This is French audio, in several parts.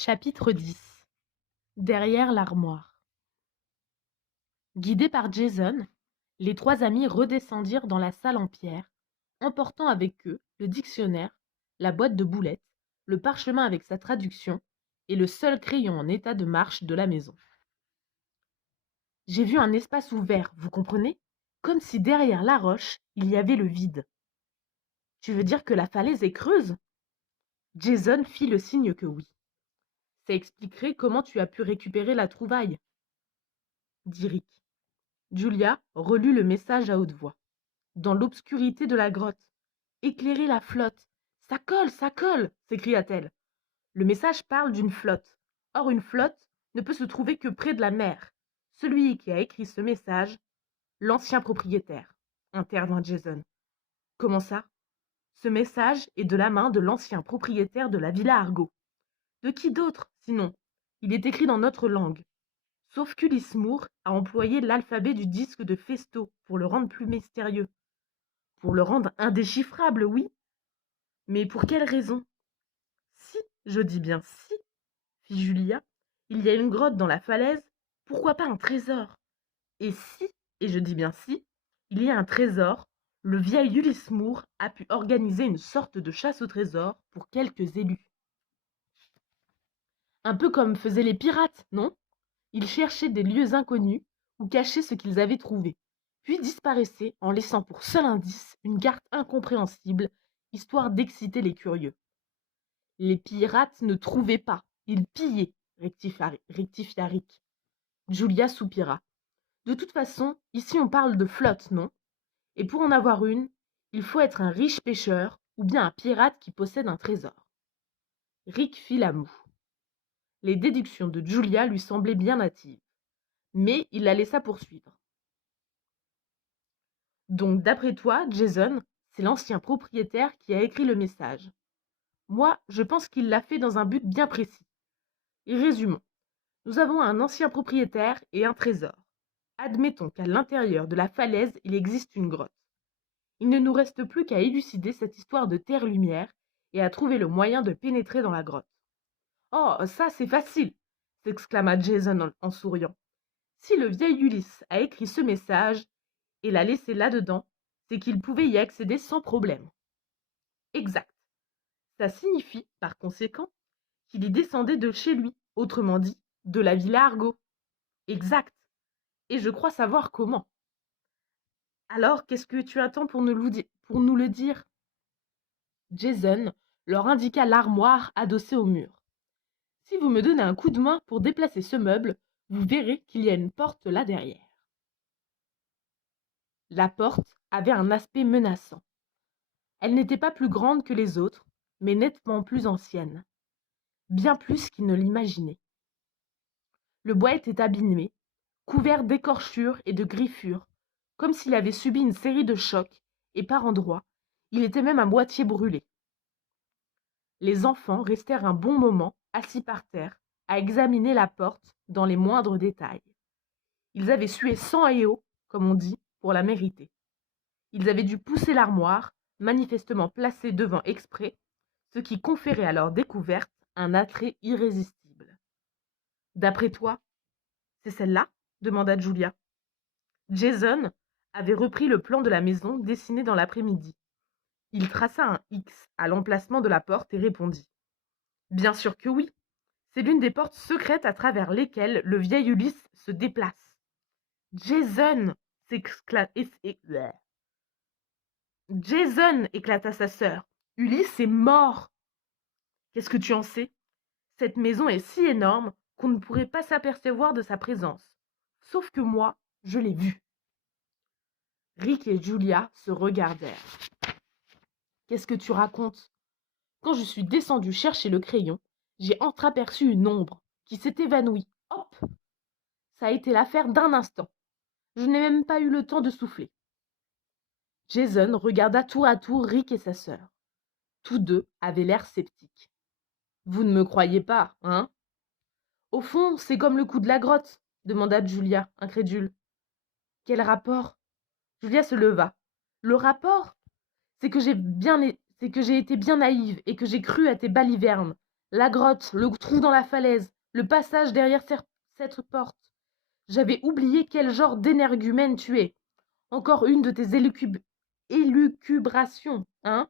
Chapitre 10. Derrière l'armoire. Guidés par Jason, les trois amis redescendirent dans la salle en pierre, emportant avec eux le dictionnaire, la boîte de boulettes, le parchemin avec sa traduction et le seul crayon en état de marche de la maison. J'ai vu un espace ouvert, vous comprenez? Comme si derrière la roche, il y avait le vide. Tu veux dire que la falaise est creuse? Jason fit le signe que oui. Ça expliquerait comment tu as pu récupérer la trouvaille, dit Rick. Julia relut le message à haute voix. Dans l'obscurité de la grotte. Éclairer la flotte. Ça colle s'écria-t-elle. Le message parle d'une flotte. Or, une flotte ne peut se trouver que près de la mer. Celui qui a écrit ce message, l'ancien propriétaire, intervint Jason. Comment ça? Ce message est de la main de l'ancien propriétaire de la villa Argo. De qui d'autre, sinon? Il est écrit dans notre langue. Sauf qu'Ulysse Moore a employé l'alphabet du disque de Festo pour le rendre plus mystérieux. Pour le rendre indéchiffrable, oui. Mais pour quelle raison? Si, je dis bien si, fit Julia, il y a une grotte dans la falaise, pourquoi pas un trésor? Et si, et je dis bien si, il y a un trésor, le vieil Ulysse Moore a pu organiser une sorte de chasse au trésor pour quelques élus. Un peu comme faisaient les pirates, non? Ils cherchaient des lieux inconnus où cachaient ce qu'ils avaient trouvé, puis disparaissaient en laissant pour seul indice une carte incompréhensible, histoire d'exciter les curieux. Les pirates ne trouvaient pas, ils pillaient, rectifia Rick. Julia soupira. De toute façon, ici on parle de flotte, non? Et pour en avoir une, il faut être un riche pêcheur ou bien un pirate qui possède un trésor. Rick fit la moue. Les déductions de Julia lui semblaient bien natives, mais il la laissa poursuivre. Donc, d'après toi, Jason, c'est l'ancien propriétaire qui a écrit le message. Moi, je pense qu'il l'a fait dans un but bien précis. Et résumons. Nous avons un ancien propriétaire et un trésor. Admettons qu'à l'intérieur de la falaise, il existe une grotte. Il ne nous reste plus qu'à élucider cette histoire de terre-lumière et à trouver le moyen de pénétrer dans la grotte. Oh, ça c'est facile, s'exclama Jason en souriant. Si le vieil Ulysse a écrit ce message et l'a laissé là-dedans, c'est qu'il pouvait y accéder sans problème. Exact. Ça signifie, par conséquent, qu'il y descendait de chez lui, autrement dit, de la villa Argo. Exact. Et je crois savoir comment. Alors, qu'est-ce que tu attends pour nous le dire? Jason leur indiqua l'armoire adossée au mur. Si vous me donnez un coup de main pour déplacer ce meuble, vous verrez qu'il y a une porte là derrière. La porte avait un aspect menaçant. Elle n'était pas plus grande que les autres, mais nettement plus ancienne. Bien plus qu'il ne l'imaginait. Le bois était abîmé, couvert d'écorchures et de griffures, comme s'il avait subi une série de chocs, et par endroits, il était même à moitié brûlé. Les enfants restèrent un bon moment, assis par terre, à examiner la porte dans les moindres détails. Ils avaient sué sang et eau, comme on dit, pour la mériter. Ils avaient dû pousser l'armoire, manifestement placée devant exprès, ce qui conférait à leur découverte un attrait irrésistible. D'après toi, c'est celle-là? Demanda Julia. Jason avait repris le plan de la maison dessiné dans l'après-midi. Il traça un X à l'emplacement de la porte et répondit. Bien sûr que oui. C'est l'une des portes secrètes à travers lesquelles le vieil Ulysse se déplace. Jason Jason éclata sa sœur. Ulysse est mort. Qu'est-ce que tu en sais? Cette maison est si énorme qu'on ne pourrait pas s'apercevoir de sa présence. Sauf que moi, je l'ai vue. Rick et Julia se regardèrent. Qu'est-ce que tu racontes? Quand je suis descendue chercher le crayon, j'ai entreaperçu une ombre qui s'est évanouie. Hop! Ça a été l'affaire d'un instant. Je n'ai même pas eu le temps de souffler. Jason regarda tour à tour Rick et sa sœur. Tous deux avaient l'air sceptiques. Vous ne me croyez pas, hein? Au fond, c'est comme le coup de la grotte, demanda Julia, incrédule. Quel rapport? Julia se leva. Le rapport? C'est que j'ai été bien naïve et que j'ai cru à tes balivernes. La grotte, le trou dans la falaise, le passage derrière cette porte. J'avais oublié quel genre d'énergumène tu es. Encore une de tes élucubrations, hein?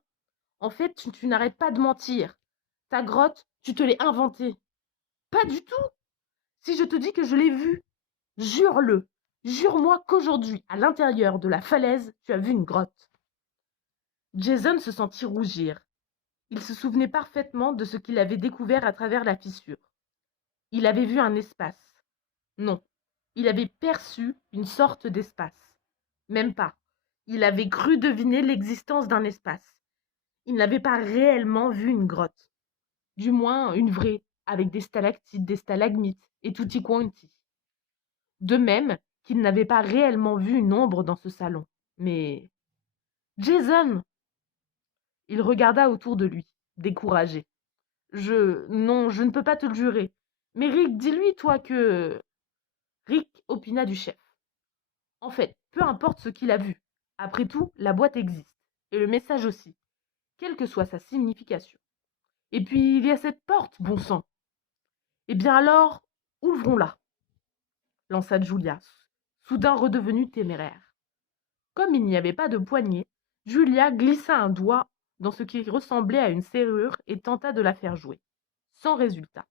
En fait, tu n'arrêtes pas de mentir. Ta grotte, tu te l'es inventée. Pas du tout. Si je te dis que je l'ai vue, jure-le. Jure-moi qu'aujourd'hui, à l'intérieur de la falaise, tu as vu une grotte. Jason se sentit rougir. Il se souvenait parfaitement de ce qu'il avait découvert à travers la fissure. Il avait vu un espace. Non, il avait perçu une sorte d'espace. Même pas. Il avait cru deviner l'existence d'un espace. Il n'avait pas réellement vu une grotte. Du moins, une vraie, avec des stalactites, des stalagmites et tutti quanti. De même qu'il n'avait pas réellement vu une ombre dans ce salon. Mais... Jason! Il regarda autour de lui, découragé. Non, je ne peux pas te le jurer. Mais Rick, dis-lui, toi, que... Rick opina du chef. En fait, peu importe ce qu'il a vu. Après tout, la boîte existe. Et le message aussi. Quelle que soit sa signification. Et puis, il y a cette porte, bon sang. Eh bien alors, ouvrons-la, lança Julia, soudain redevenue téméraire. Comme il n'y avait pas de poignée, Julia glissa un doigt dans ce qui ressemblait à une serrure et tenta de la faire jouer. Sans résultat.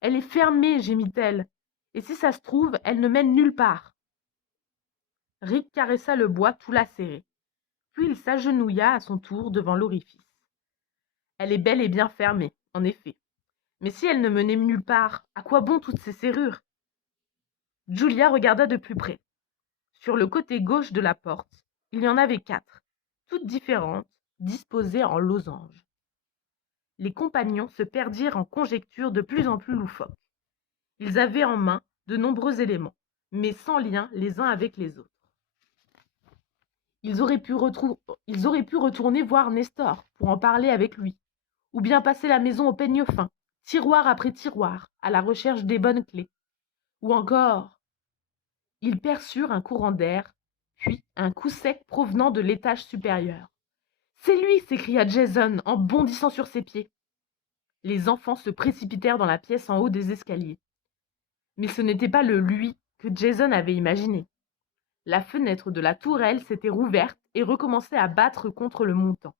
Elle est fermée, gémit-elle. Et si ça se trouve, elle ne mène nulle part. Rick caressa le bois tout lacéré. Puis il s'agenouilla à son tour devant l'orifice. Elle est bel et bien fermée, en effet. Mais si elle ne menait nulle part, à quoi bon toutes ces serrures? Julia regarda de plus près. Sur le côté gauche de la porte, il y en avait 4, toutes différentes, disposées en losange. Les compagnons se perdirent en conjectures de plus en plus loufoques. Ils avaient en main de nombreux éléments, mais sans lien les uns avec les autres. Ils auraient pu retourner voir Nestor pour en parler avec lui, ou bien passer la maison au peigne fin, tiroir après tiroir, à la recherche des bonnes clés. Ou encore, ils perçurent un courant d'air, puis un coup sec provenant de l'étage supérieur. « C'est lui !» s'écria Jason en bondissant sur ses pieds. Les enfants se précipitèrent dans la pièce en haut des escaliers. Mais ce n'était pas le lui que Jason avait imaginé. La fenêtre de la tourelle s'était rouverte et recommençait à battre contre le montant.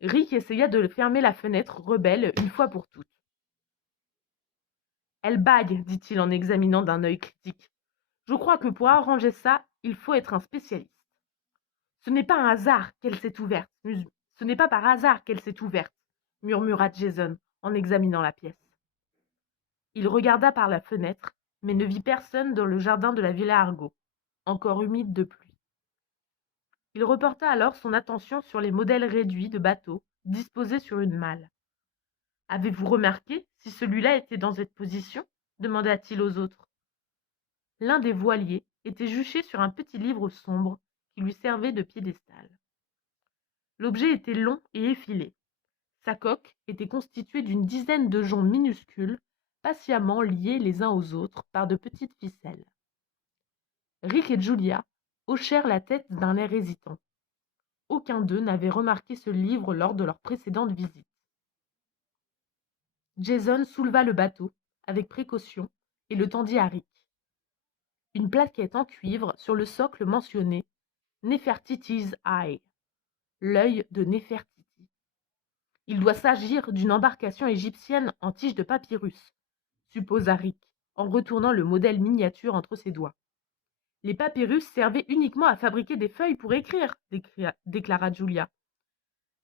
Rick essaya de fermer la fenêtre rebelle une fois pour toutes. « Elle bague, dit-il en examinant d'un œil critique. Je crois que pour arranger ça, il faut être un spécialiste. Ce n'est pas un hasard qu'elle s'est ouverte. Ce n'est pas par hasard qu'elle s'est ouverte, murmura Jason en examinant la pièce. Il regarda par la fenêtre, mais ne vit personne dans le jardin de la Villa Argo, encore humide de pluie. Il reporta alors son attention sur les modèles réduits de bateaux disposés sur une malle. « Avez-vous remarqué si celui-là était dans cette position ?» demanda-t-il aux autres. L'un des voiliers était juché sur un petit livre sombre qui lui servait de piédestal. L'objet était long et effilé. Sa coque était constituée d'une dizaine de joncs minuscules, patiemment liés les uns aux autres par de petites ficelles. Rick et Julia hochèrent la tête d'un air hésitant. Aucun d'eux n'avait remarqué ce livre lors de leur précédente visite. Jason souleva le bateau, avec précaution, et le tendit à Rick. Une plaquette en cuivre sur le socle mentionnait « Nefertiti's Eye », l'œil de Néfertiti. Il doit s'agir d'une embarcation égyptienne en tige de papyrus, supposa Rick, en retournant le modèle miniature entre ses doigts. Les papyrus servaient uniquement à fabriquer des feuilles pour écrire, déclara Julia.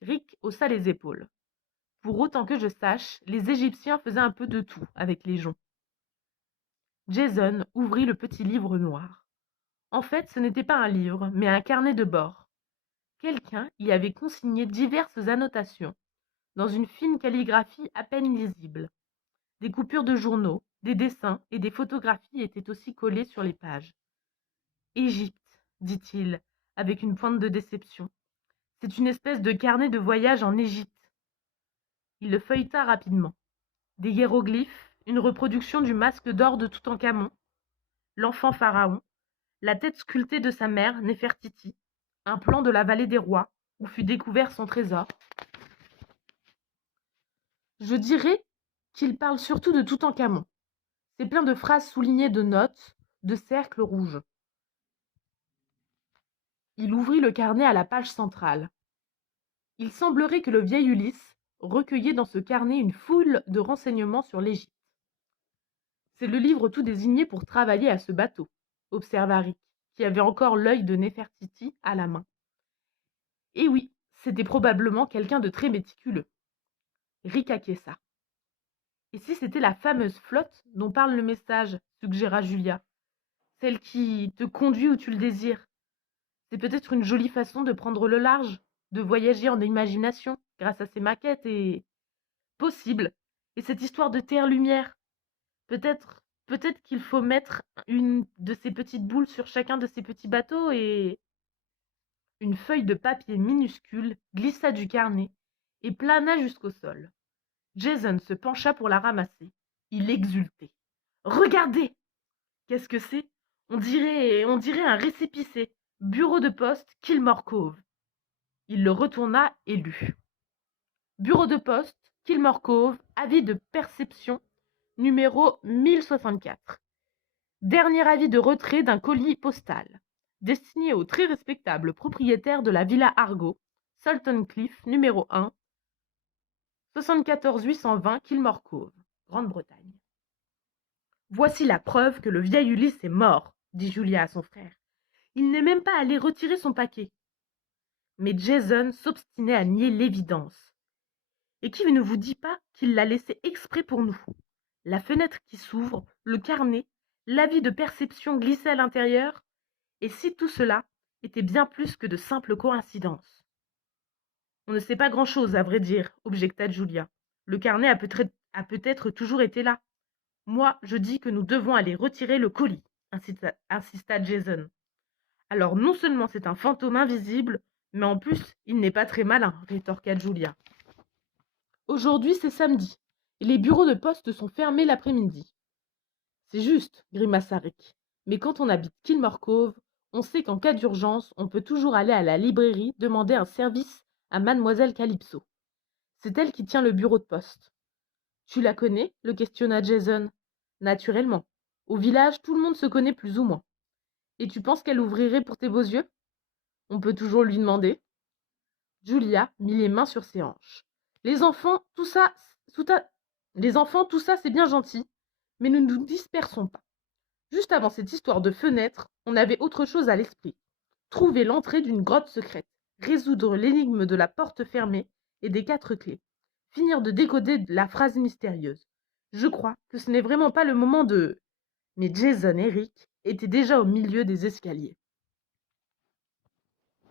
Rick haussa les épaules. Pour autant que je sache, les Égyptiens faisaient un peu de tout avec les joncs. Jason ouvrit le petit livre noir. En fait, ce n'était pas un livre, mais un carnet de bord. Quelqu'un y avait consigné diverses annotations, dans une fine calligraphie à peine lisible. Des coupures de journaux, des dessins et des photographies étaient aussi collés sur les pages. « Égypte, dit-il, avec une pointe de déception. C'est une espèce de carnet de voyage en Égypte. Il le feuilleta rapidement. Des hiéroglyphes, une reproduction du masque d'or de Toutankhamon, l'enfant pharaon, la tête sculptée de sa mère, Néfertiti, un plan de la vallée des rois, où fut découvert son trésor. Je dirais qu'il parle surtout de Toutankhamon. C'est plein de phrases soulignées de notes, de cercles rouges. Il ouvrit le carnet à la page centrale. Il semblerait que le vieil Ulysse recueillait dans ce carnet une foule de renseignements sur l'Égypte. C'est le livre tout désigné pour travailler à ce bateau, observa Rick, qui avait encore l'œil de Néfertiti à la main. Et oui, c'était probablement quelqu'un de très méticuleux. Rick acquiesça. Et si c'était la fameuse flotte dont parle le message, suggéra Julia. Celle qui te conduit où tu le désires. C'est peut-être une jolie façon de prendre le large, de voyager en imagination grâce à ces maquettes et... Possible. Et cette histoire de terre-lumière. Peut-être qu'il faut mettre une de ces petites boules sur chacun de ces petits bateaux et... Une feuille de papier minuscule glissa du carnet et plana jusqu'au sol. Jason se pencha pour la ramasser. Il exultait. Regardez! Qu'est-ce que c'est? On dirait un récépissé. Bureau de poste, Kilmore Cove. Il le retourna et lut. Bureau de poste, Kilmore Cove, avis de perception, numéro 1064. Dernier avis de retrait d'un colis postal, destiné au très respectable propriétaire de la Villa Argo, Salton Cliff, numéro 1, 74 820 Kilmore Cove, Grande-Bretagne. Voici la preuve que le vieil Ulysse est mort, dit Julia à son frère. Il n'est même pas allé retirer son paquet. Mais Jason s'obstinait à nier l'évidence. Et qui ne vous dit pas qu'il l'a laissé exprès pour nous? La fenêtre qui s'ouvre, le carnet, l'avis de perception glissé à l'intérieur, et si tout cela était bien plus que de simples coïncidences. On ne sait pas grand-chose, à vrai dire, objecta Julia. Le carnet a peut-être toujours été là. Moi, je dis que nous devons aller retirer le colis, insista Jason. Alors non seulement c'est un fantôme invisible, mais en plus, il n'est pas très malin, rétorqua Julia. Aujourd'hui, c'est samedi, et les bureaux de poste sont fermés l'après-midi. C'est juste, grimaça Rick. Mais quand on habite Kilmore Cove, on sait qu'en cas d'urgence, on peut toujours aller à la librairie demander un service à Mademoiselle Calypso. C'est elle qui tient le bureau de poste. Tu la connais? Le questionna Jason. Naturellement. Au village, tout le monde se connaît plus ou moins. Et tu penses qu'elle ouvrirait pour tes beaux yeux? On peut toujours lui demander. Julia mit les mains sur ses hanches. Les enfants, tout ça, c'est bien gentil, mais ne nous dispersons pas. Juste avant cette histoire de fenêtre, on avait autre chose à l'esprit. Trouver l'entrée d'une grotte secrète, résoudre l'énigme de la porte fermée et des 4 clés, finir de décoder la phrase mystérieuse. Je crois que ce n'est vraiment pas le moment de... Mais Jason et Rick étaient déjà au milieu des escaliers.